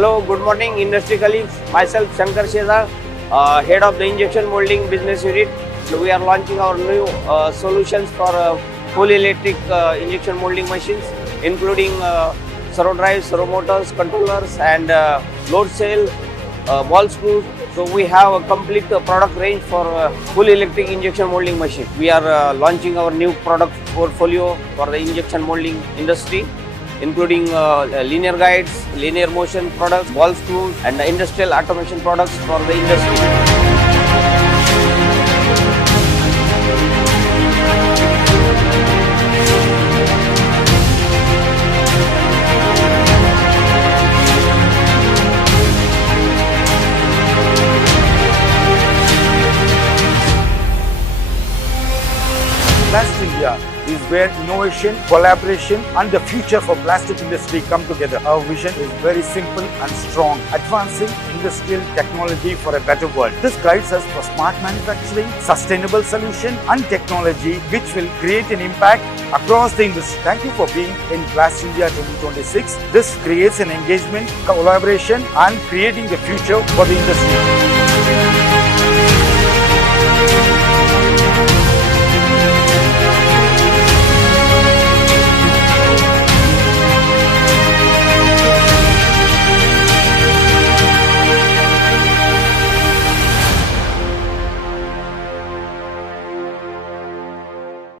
Hello, good morning industry colleagues. Myself Shankar Sheza, head of the injection molding business unit. We are launching our new solutions for full electric injection molding machines, including servo drives, servo motors, controllers, and load cell, ball screws. So we have a complete product range for full electric injection molding machine. We are launching our new product portfolio for the injection molding industry, including linear guides, linear motion products, ball screws, and industrial automation products for the industry. PlastIndia is where innovation, collaboration and the future for plastic industry come together. Our vision is very simple and strong, advancing industrial technology for a better world. This guides us for smart manufacturing, sustainable solution and technology which will create an impact across the industry. Thank you for being in PlastIndia 2026. This creates an engagement, collaboration and creating the future for the industry.